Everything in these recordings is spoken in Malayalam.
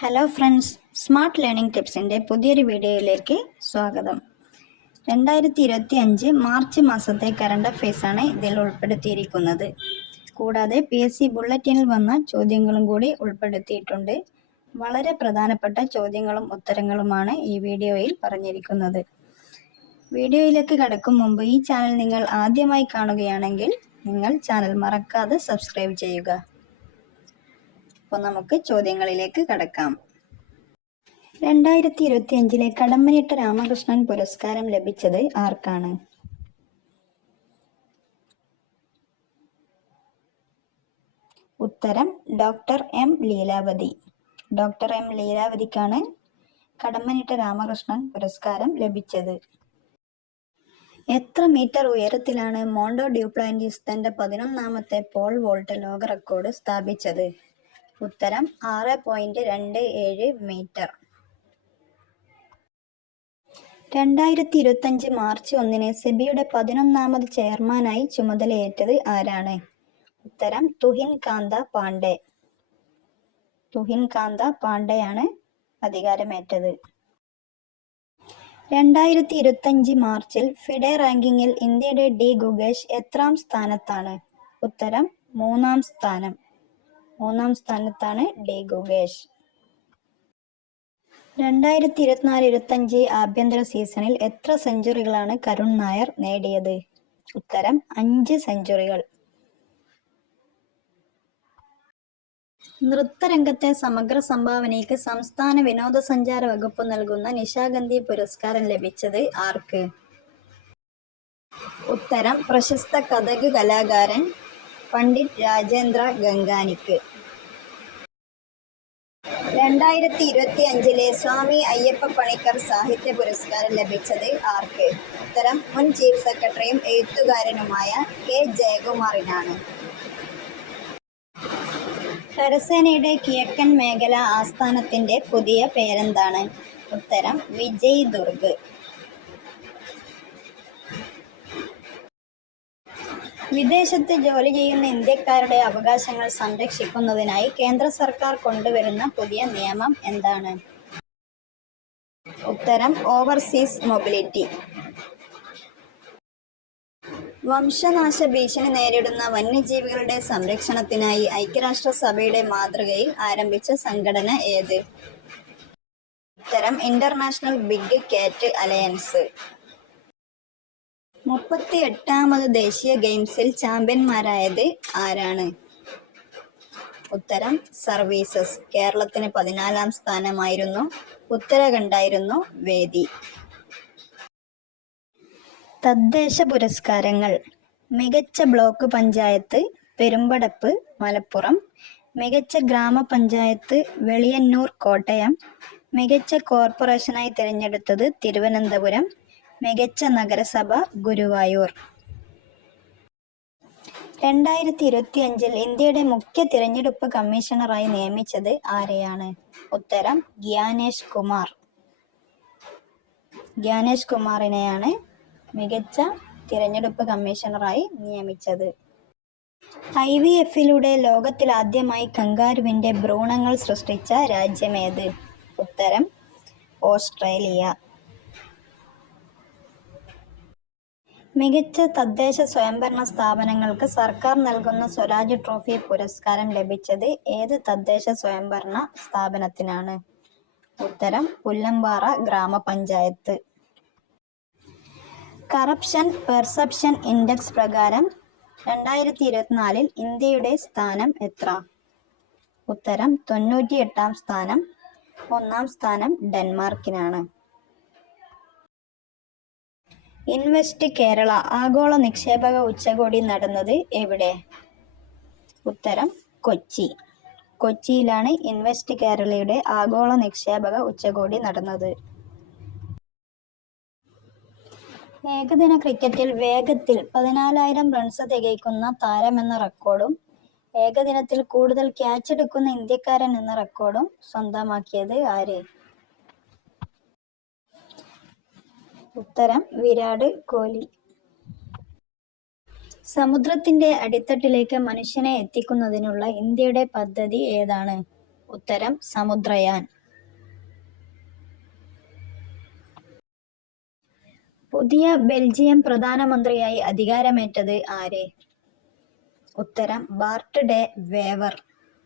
ഹലോ ഫ്രണ്ട്സ്, സ്മാർട്ട് ലേണിംഗ് ടിപ്സിൻ്റെ പുതിയൊരു വീഡിയോയിലേക്ക് സ്വാഗതം. 2025 മാർച്ച് മാസത്തെ കറണ്ട് അഫയേഴ്സാണ് ഇതിൽ ഉൾപ്പെടുത്തിയിരിക്കുന്നത്. കൂടാതെ PSC ബുള്ളറ്റിനിൽ വന്ന ചോദ്യങ്ങളും കൂടി ഉൾപ്പെടുത്തിയിട്ടുണ്ട്. വളരെ പ്രധാനപ്പെട്ട ചോദ്യങ്ങളും ഉത്തരങ്ങളുമാണ് ഈ വീഡിയോയിൽ പറഞ്ഞിരിക്കുന്നത്. വീഡിയോയിലേക്ക് കടക്കും മുമ്പ് ഈ ചാനൽ നിങ്ങൾ ആദ്യമായി കാണുകയാണെങ്കിൽ നിങ്ങൾ ചാനൽ മറക്കാതെ സബ്സ്ക്രൈബ് ചെയ്യുക. അപ്പോൾ നമുക്ക് ചോദ്യങ്ങളിലേക്ക് കടക്കാം. 2025 കടമ്മനിട്ട രാമകൃഷ്ണൻ പുരസ്കാരം ലഭിച്ചത് ആർക്കാണ്? ഉത്തരം doctor M Leelavathi. Doctor M ലീലാവതിക്കാണ് കടമ്മനിട്ട രാമകൃഷ്ണൻ പുരസ്കാരം ലഭിച്ചത്. എത്ര മീറ്റർ ഉയരത്തിലാണ് മോണ്ടോ ഡ്യൂപ്ലാന്റിസ് തന്റെ 11ാമത്തെ പോൾ വോൾട്ട് ലോക റെക്കോർഡ് സ്ഥാപിച്ചത്? ഉത്തരം 6.27 മീറ്റർ. 2025 മാർച്ച് 1 സെബിയുടെ 11ാമത് ചെയർമാനായി ചുമതലയേറ്റത് ആരാണ്? ഉത്തരം തുഹിൻ കാന്ത പാണ്ഡെ. തുഹിൻ കാന്ത പാണ്ഡെയാണ് അധികാരമേറ്റത്. 2025 മാർച്ചിൽ ഫിഡെ റാങ്കിങ്ങിൽ ഇന്ത്യയുടെ ഡി ഗുഗേഷ് എത്രാം സ്ഥാനത്താണ്? ഉത്തരം 3ാം സ്ഥാനം. 3ാം സ്ഥാനത്താണ് ഡി ഗുഗേഷ്. 2024-25 ആഭ്യന്തര സീസണിൽ എത്ര സെഞ്ചുറികളാണ് കരുൺ നായർ നേടിയത്? ഉത്തരം 5 സെഞ്ചുറികൾ. നൃത്തരംഗത്തെ സമഗ്ര സംഭാവനയ്ക്ക് സംസ്ഥാന വിനോദസഞ്ചാര വകുപ്പ് നൽകുന്ന നിശാഗന്ധി പുരസ്കാരം ലഭിച്ചത് ആർക്ക്? ഉത്തരം പ്രശസ്ത കഥക് കലാകാരൻ പണ്ഡിറ്റ് രാജേന്ദ്ര ഗംഗാനിക്ക്. 2025 സ്വാമി അയ്യപ്പ പണിക്കർ സാഹിത്യ പുരസ്കാരം ലഭിച്ചത് ആർക്ക്? ഉത്തരം മുൻ ചീഫ് സെക്രട്ടറിയും എഴുത്തുകാരനുമായ കെ ജയകുമാറിനാണ്. കരസേനയുടെ കിഴക്കൻ മേഖല ആസ്ഥാനത്തിന്റെ പുതിയ പേരെന്താണ്? ഉത്തരം വിജയ് ദുർഗ്. വിദേശത്ത് ജോലി ചെയ്യുന്ന ഇന്ത്യക്കാരുടെ അവകാശങ്ങൾ സംരക്ഷിക്കുന്നതിനായി കേന്ദ്ര സർക്കാർ കൊണ്ടുവരുന്ന പുതിയ നിയമം എന്താണ്? ഉത്തരം ഓവർസീസ് മൊബിലിറ്റി. വംശനാശ ഭീഷണി നേരിടുന്ന വന്യജീവികളുടെ സംരക്ഷണത്തിനായി ഐക്യരാഷ്ട്രസഭയുടെ മാതൃകയിൽ ആരംഭിച്ച സംഘടന ഏത്? ഉത്തരം ഇന്റർനാഷണൽ ബിഗ് കാറ്റ് അലയൻസ്. 38ാമത് ദേശീയ ഗെയിംസിൽ ചാമ്പ്യന്മാരായത് ആരാണ്? ഉത്തരം സർവീസസ്. കേരളത്തിന് 14ാം സ്ഥാനമായിരുന്നു. ഉത്തരാഖണ്ഡായിരുന്നു വേദി. തദ്ദേശ പുരസ്കാരങ്ങൾ. മികച്ച ബ്ലോക്ക് പഞ്ചായത്ത് പെരുമ്പടപ്പ് മലപ്പുറം, മികച്ച ഗ്രാമപഞ്ചായത്ത് വെളിയന്നൂർ കോട്ടയം, മികച്ച കോർപ്പറേഷനായി തിരഞ്ഞെടുത്തത് തിരുവനന്തപുരം, മികച്ച നഗരസഭ ഗുരുവായൂർ. 2025 ഇന്ത്യയുടെ മുഖ്യ തിരഞ്ഞെടുപ്പ് കമ്മീഷണറായി നിയമിച്ചത് ആരെയാണ്? ഉത്തരം ഗ്യാനേഷ് കുമാർ. ഗ്യാനേഷ് കുമാറിനെയാണ് മികച്ച തിരഞ്ഞെടുപ്പ് കമ്മീഷണറായി നിയമിച്ചത്. IVF-ലൂടെ ലോകത്തിൽ ആദ്യമായി കങ്കാരുവിന്റെ ഭ്രൂണങ്ങൾ സൃഷ്ടിച്ച രാജ്യമേത്? ഉത്തരം ഓസ്ട്രേലിയ. മികച്ച തദ്ദേശ സ്വയംഭരണ സ്ഥാപനങ്ങൾക്ക് സർക്കാർ നൽകുന്ന സ്വരാജ് ട്രോഫി പുരസ്കാരം ലഭിച്ചത് ഏത് തദ്ദേശ സ്വയംഭരണ സ്ഥാപനത്തിനാണ്? ഉത്തരം പുല്ലമ്പാറ ഗ്രാമപഞ്ചായത്ത്. കറപ്ഷൻ പെർസെപ്ഷൻ ഇൻഡെക്സ് പ്രകാരം 2024 ഇന്ത്യയുടെ സ്ഥാനം എത്ര? ഉത്തരം 98ാം സ്ഥാനം. 1ാം സ്ഥാനം ഡെൻമാർക്കിനാണ്. ഇൻവെസ്റ്റ് കേരള ആഗോള നിക്ഷേപക ഉച്ചകോടി നടന്നത് എവിടെ? ഉത്തരം കൊച്ചി. കൊച്ചിയിലാണ് ഇൻവെസ്റ്റ് കേരളയുടെ ആഗോള നിക്ഷേപക ഉച്ചകോടി നടന്നത്. ഏകദിന ക്രിക്കറ്റിൽ വേഗത്തിൽ 14,000 റൺസ് തികയ്ക്കുന്ന താരമെന്ന റെക്കോർഡും ഏകദിനത്തിൽ കൂടുതൽ ക്യാച്ച് എടുക്കുന്ന ഇന്ത്യക്കാരൻ എന്ന റെക്കോർഡും സ്വന്തമാക്കിയത് ആര്? ഉത്തരം വിരാട് കോഹ്ലി. സമുദ്രത്തിന്റെ അടിത്തട്ടിലേക്ക് മനുഷ്യനെ എത്തിക്കുന്നതിനുള്ള ഇന്ത്യയുടെ പദ്ധതി ഏതാണ്? ഉത്തരം സമുദ്രയാൻ. പുതിയ ബെൽജിയം പ്രധാനമന്ത്രിയായി അധികാരമേറ്റത് ആര്? ഉത്തരം ബാർട്ട് ഡെ വേവർ.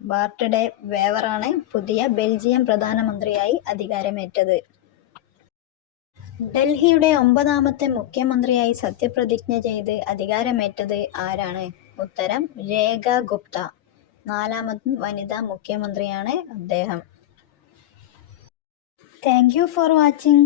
ബാർട്ട് ഡെ വേവറാണ് പുതിയ ബെൽജിയം പ്രധാനമന്ത്രിയായി അധികാരമേറ്റത്. ഡൽഹിയുടെ 9ാമത്തെ മുഖ്യമന്ത്രിയായി സത്യപ്രതിജ്ഞ ചെയ്ത് അധികാരമേറ്റത് ആരാണ്? ഉത്തരം രേഖ ഗുപ്ത. 4ാമത് വനിതാ മുഖ്യമന്ത്രിയാണ് അദ്ദേഹം. Thank you for watching.